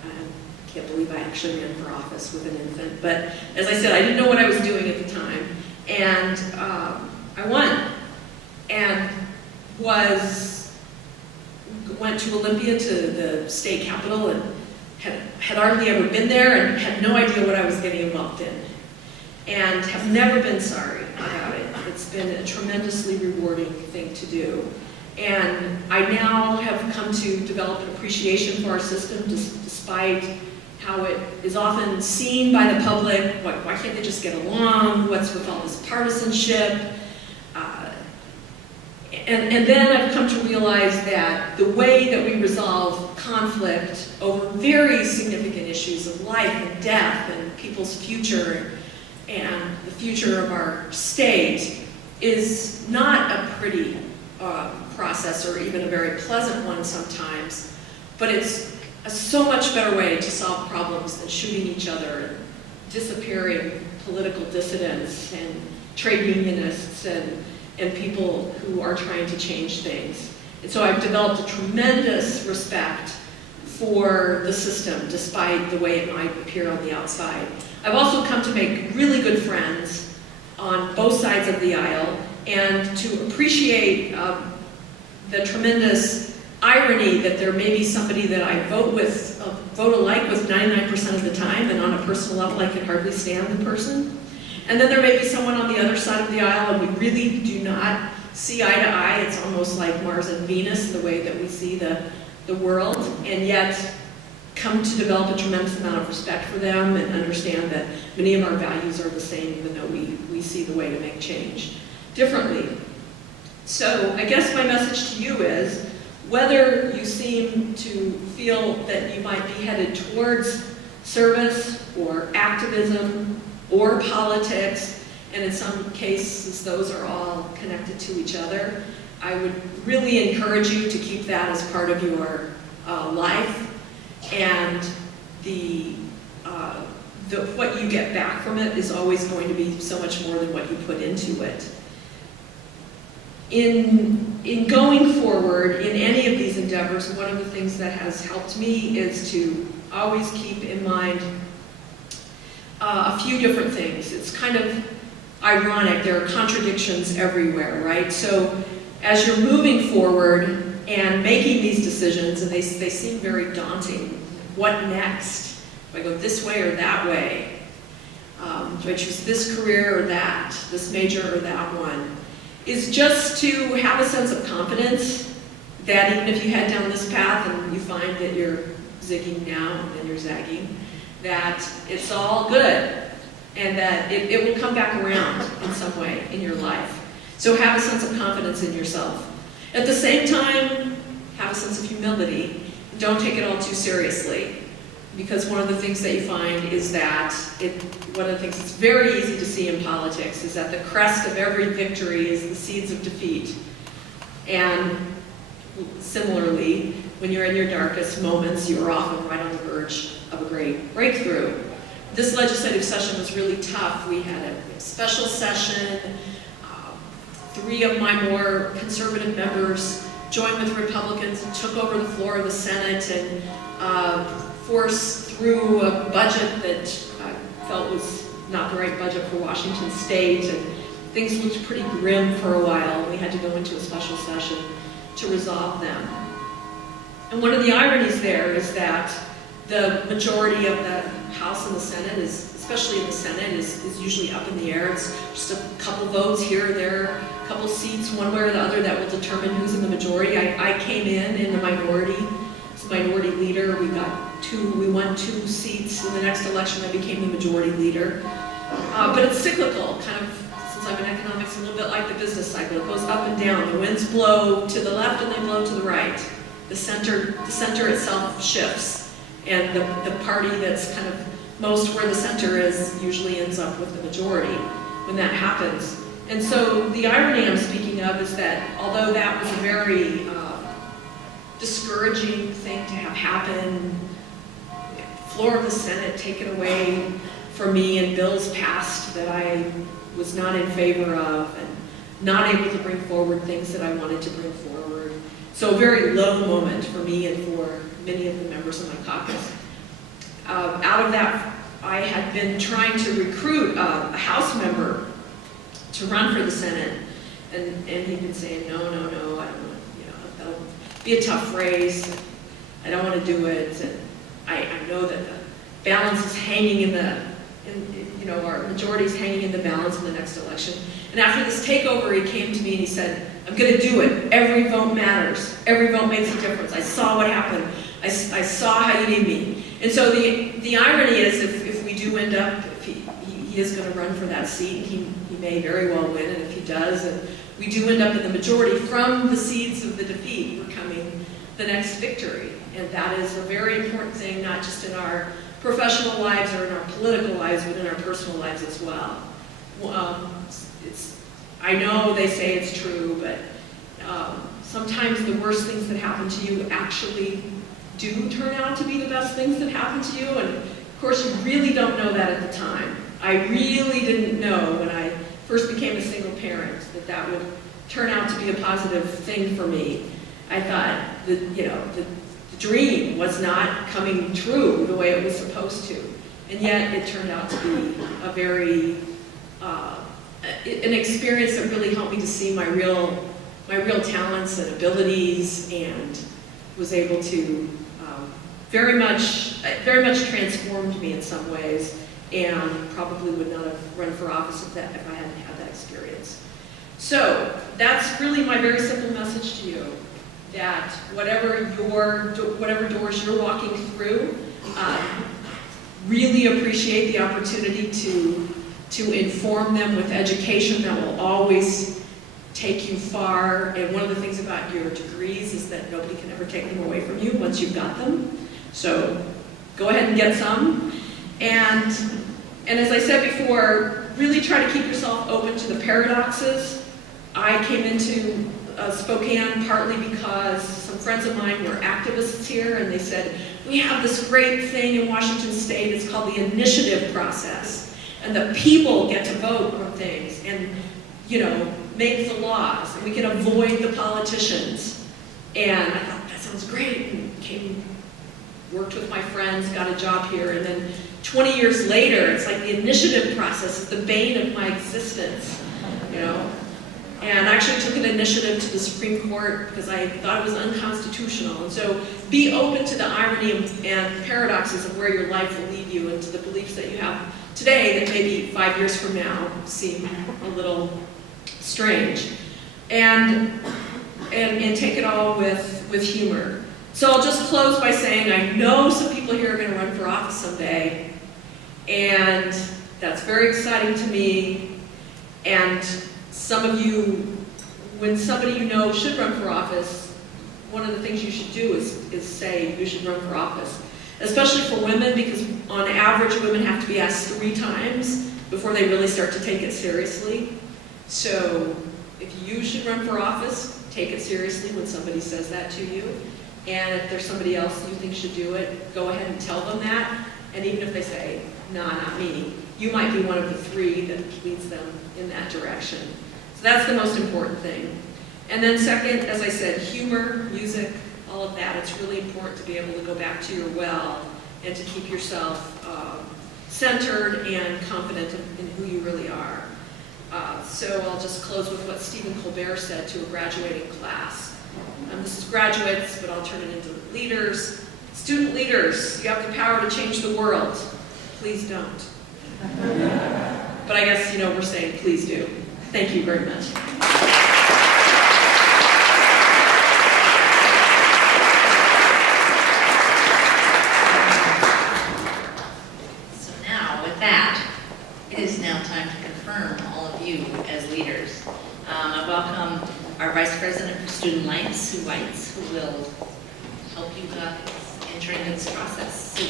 I can't believe I actually ran for office with an infant. But as I said, I didn't know what I was doing at the time. And I won. And was went to Olympia, to the state capitol, and had hardly ever been there and had no idea what I was getting involved in. And have never been sorry about it. It's been a tremendously rewarding thing to do. And I now have come to develop an appreciation for our system, despite how it is often seen by the public. Why can't they just get along? What's with all this partisanship? And then I've come to realize that the way that we resolve conflict over very significant issues of life and death and people's future and the future of our state is not a pretty process, or even a very pleasant one sometimes, but it's a so much better way to solve problems than shooting each other and disappearing political dissidents and trade unionists and people who are trying to change things. And so I've developed a tremendous respect for the system, despite the way it might appear on the outside. I've also come to make really good friends on both sides of the aisle, and to appreciate the tremendous irony that there may be somebody that I vote alike with 99% of the time, and on a personal level I can hardly stand the person. And then there may be someone on the other side of the aisle and we really do not see eye to eye. It's almost like Mars and Venus, the way that we see the world, and yet come to develop a tremendous amount of respect for them and understand that many of our values are the same, even though we see the way to make change differently. So I guess my message to you is, whether you seem to feel that you might be headed towards service or activism or politics, and in some cases those are all connected to each other, I would really encourage you to keep that as part of your life, and what you get back from it is always going to be so much more than what you put into it. In going forward in any of these endeavors, one of the things that has helped me is to always keep in mind a few different things. It's kind of ironic, there are contradictions everywhere, right? So as you're moving forward and making these decisions, and they seem very daunting, what next? Do I go this way or that way? Do I choose this career or that, this major or that one? Is just to have a sense of confidence that even if you head down this path and you find that you're zigging now and then you're zagging, that it's all good and that it will come back around in some way in your life. So have a sense of confidence in yourself. At the same time, have a sense of humility. Don't take it all too seriously, because one of the things that you find is that one of the things that's very easy to see in politics is that the crest of every victory is the seeds of defeat. And similarly, when you're in your darkest moments, you're often right on the verge of a great breakthrough. This legislative session was really tough. We had a special session. 3 of my more conservative members joined with Republicans and took over the floor of the Senate and forced through a budget that I felt was not the right budget for Washington State, and things looked pretty grim for a while. We had to go into a special session to resolve them. And one of the ironies there is that the majority of the House and the Senate, especially in the Senate, is usually up in the air. It's just a couple votes here or there, a couple seats one way or the other that will determine who's in the majority. I came in the minority. As a minority leader, we won 2 seats. In the next election, I became the majority leader. But it's cyclical, kind of, since I'm in economics, a little bit like the business cycle. It goes up and down. The winds blow to the left and they blow to the right. The center itself shifts. And the party that's kind of most where the center is usually ends up with the majority when that happens. And so the irony I'm speaking of is that although that was a very discouraging thing to have happen, floor of the Senate taken away from me and bills passed that I was not in favor of and not able to bring forward things that I wanted to bring forward. So a very low moment for me and for many of the members of my caucus. Out of that, I had been trying to recruit a House member to run for the Senate, and he'd been saying, no, I don't want, be a tough race. I don't want to do it. And I know that the balance is hanging in the, our majority is hanging in the balance in the next election. And after this takeover, he came to me and he said, I'm going to do it. Every vote matters. Every vote makes a difference. I saw what happened. I saw how you need me. And so the irony is, if we do end up, if he is going to run for that seat, he may very well win, and if he does, and we do end up in the majority, from the seeds of the defeat, we're coming the next victory. And that is a very important thing, not just in our professional lives or in our political lives, but in our personal lives as well. I know they say it's true, but sometimes the worst things that happen to you actually do turn out to be the best things that happen to you. And of course, you really don't know that at the time. I really didn't know when I first became a single parent that would turn out to be a positive thing for me. I thought that, the dream was not coming true the way it was supposed to. And yet it turned out to be a very, an experience that really helped me to see my real talents and abilities, and was able to very much transformed me in some ways, and probably would not have run for office if I hadn't had that experience. So that's really my very simple message to you, that whatever doors you're walking through, really appreciate the opportunity to inform them with education that will always take you far. And one of the things about your degrees is that nobody can ever take them away from you once you've got them. So go ahead and get some. And as I said before, really try to keep yourself open to the paradoxes. I came into Spokane partly because some friends of mine were activists here, and they said, we have this great thing in Washington State, it's called the initiative process. And the people get to vote on things and, make the laws, and we can avoid the politicians. And I thought, that sounds great. And worked with my friends, got a job here, and then 20 years later, it's like the initiative process is the bane of my existence, And I actually took an initiative to the Supreme Court because I thought it was unconstitutional. And so be open to the irony and paradoxes of where your life will lead you, and to the beliefs that you have today that maybe 5 years from now seem a little strange. And take it all with humor. So I'll just close by saying I know some people here are going to run for office someday, and that's very exciting to me. And some of you, when somebody you know should run for office, one of the things you should do is say you should run for office. Especially for women, because on average women have to be asked 3 times before they really start to take it seriously. So if you should run for office, take it seriously when somebody says that to you. And if there's somebody else you think should do it, go ahead and tell them that. And even if they say, nah, not me, you might be one of the 3 that leads them in that direction. So that's the most important thing. And then second, as I said, humor, music, all of that. It's really important to be able to go back to your well and to keep yourself centered and confident in who you really are. So I'll just close with what Stephen Colbert said to a graduating class. This is graduates, but I'll turn it into leaders. Student leaders, you have the power to change the world. Please don't. But I guess, we're saying please do. Thank you very much. So now, with that, it is now time to confirm all of you as leaders. I welcome our Vice President for Student Life, Sue Weitz, who will help you enter into this process. Sue.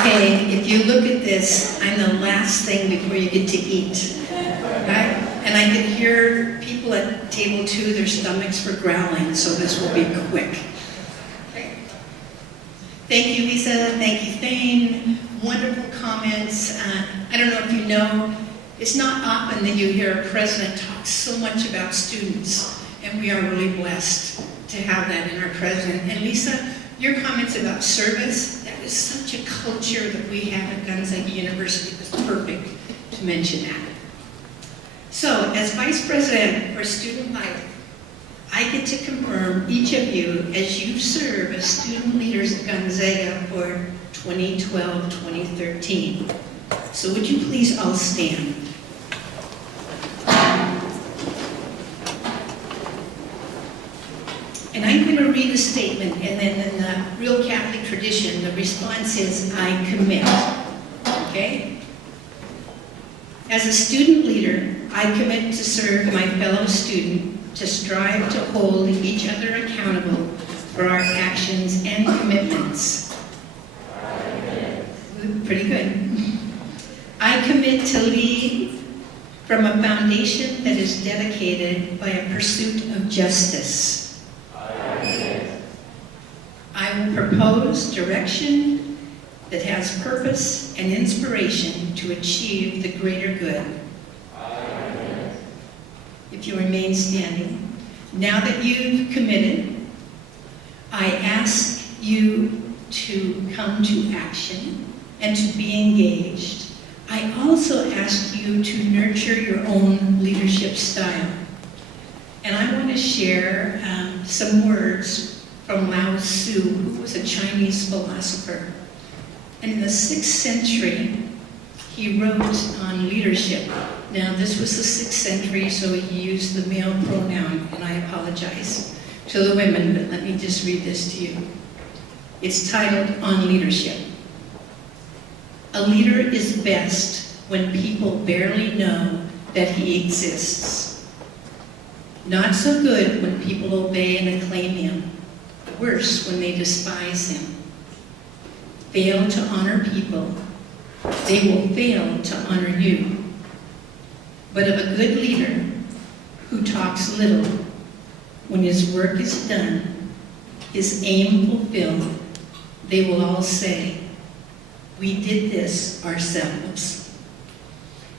Okay, if you look at this, I'm the last thing before you get to eat. Right? And I can hear people at table 2, their stomachs were growling, so this will be quick. Okay. Thank you, Lisa. Thank you, Thane. Wonderful comments. I don't know if you know, it's not often that you hear a president talk so much about students, and we are really blessed to have that in our president. And Lisa, your comments about service, that is such a culture that we have at Gonzaga University. It was perfect to mention that. So, as Vice President for Student Life, I get to confirm each of you as you serve as student leaders at Gonzaga for 2012-2013. So would you please all stand? And I'm going to read a statement, and then in the real Catholic tradition, the response is, I commit. Okay? As a student leader, I commit to serve my fellow student, to strive to hold each other accountable for our actions and commitments. Pretty good. I commit to lead from a foundation that is dedicated by a pursuit of justice. I will propose direction that has purpose and inspiration to achieve the greater good. If you remain standing, now that you've committed, I ask you to come to action and to be engaged. I also ask you to nurture your own leadership style. And I want to share some words from Lao Tzu, who was a Chinese philosopher. And in the 6th century, he wrote on leadership. Now, this was the 6th century, so he used the male pronoun, and I apologize to the women, but let me just read this to you. It's titled On Leadership. A leader is best when people barely know that he exists. Not so good when people obey and acclaim him. Worse when they despise him. Fail to honor people, they will fail to honor you. But of a good leader who talks little, when his work is done, his aim fulfilled, they will all say, we did this ourselves.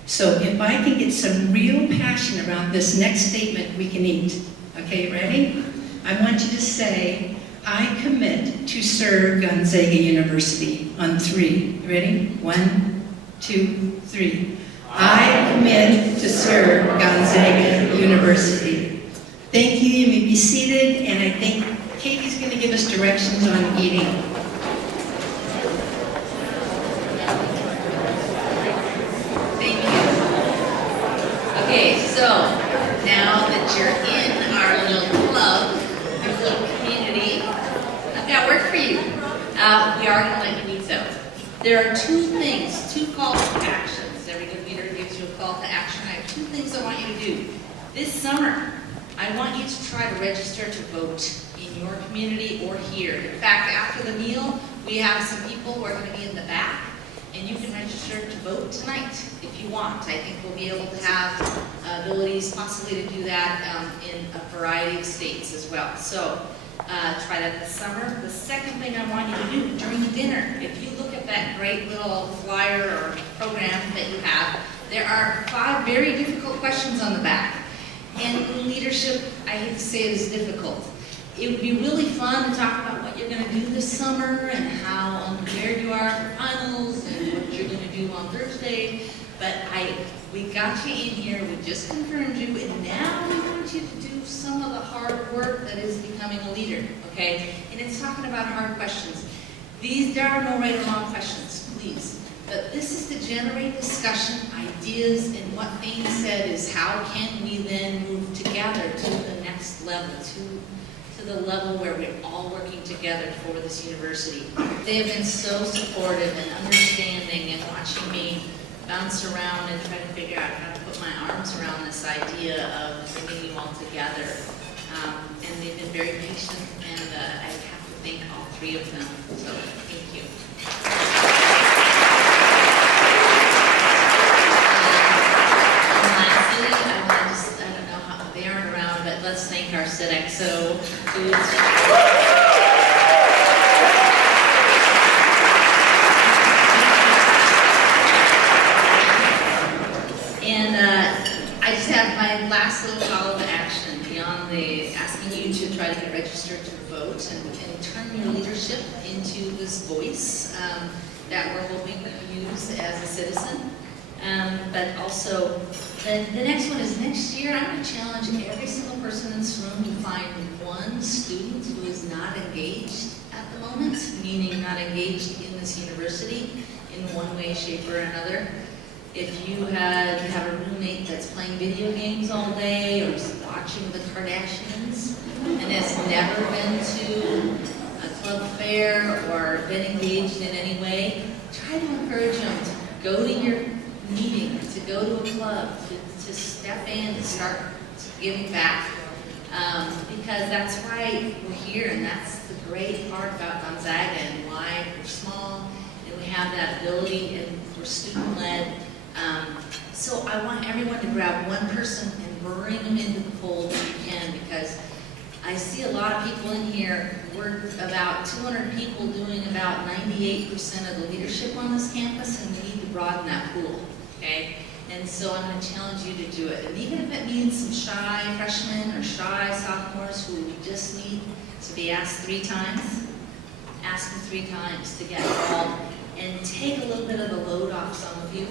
So if I can get some real passion around this next statement, we can eat. Okay, ready? I want you to say, I commit to serve Gonzaga University on 3. Ready? 1, 2, 3. I commit to serve Gonzaga University. Thank you. You may be seated, and I think Katie's going to give us directions on eating. Thank you. Okay, so now that you're in our little club, our little community, I've got work for you. We are going to let you eat though. There are 2 things, 2 calls to actions. Every good leader gives you a call to action. I have 2 things I want you to do. This summer, I want you to try to register to vote in your community or here. In fact, after the meal, we have some people who are going to be in the back, and you can register to vote tonight if you want. I think we'll be able to have abilities possibly to do that in a variety of states as well. So try that this summer. The second thing I want you to do during dinner, if you look at that great little flyer or program that you have, there are 5 very difficult questions on the back. And leadership, I hate to say it, is difficult. It would be really fun to talk about what you're going to do this summer and how unprepared you are for finals and what you're going to do on Thursday. But we got you in here, we just confirmed you, and now we want you to do some of the hard work that is becoming a leader, okay? And it's talking about hard questions. There are no right or wrong questions, please. But this is to generate discussion, ideas, and what Thane said is how can we then move together to the next level, to the level where we're all working together for this university. They have been so supportive and understanding and watching me bounce around and try to figure out how to put my arms around this idea of bringing you all together. And they've been very patient, and I have to thank all 3 of them. So thank you. Let's thank our Sodexo foods. And I just have my last little call to action beyond the asking you to try to get registered to vote and turn your leadership into this voice that we're hoping to use as a citizen. But also, the next one is next year, I'm going to challenge every single person in this room to find one student who is not engaged at the moment, meaning not engaged in this university in one way, shape, or another. If you have a roommate that's playing video games all day or is watching the Kardashians and has never been to a club fair or been engaged in any way, try to encourage them to go to your meeting, to go to a club, to step in, to start giving back. Because that's why we're here, and that's the great part about Gonzaga and why we're small and we have that ability and we're student-led. So I want everyone to grab one person and bring them into the fold if you can, because I see a lot of people in here. We're about 200 people doing about 98% of the leadership on this campus, and we need to broaden that pool, okay? And so I'm going to challenge you to do it. And even if it means some shy freshmen or shy sophomores who just need to be asked 3 times, ask them 3 times to get involved and take a little bit of the load off some of you,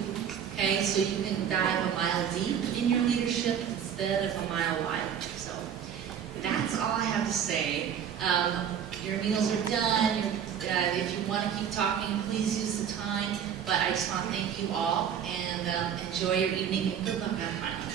okay? So you can dive a mile deep in your leadership instead of a mile wide. So that's all I have to say. Your meals are done. If you want to keep talking, please use the time. But I just want to thank you all and enjoy your evening and good luck on finals.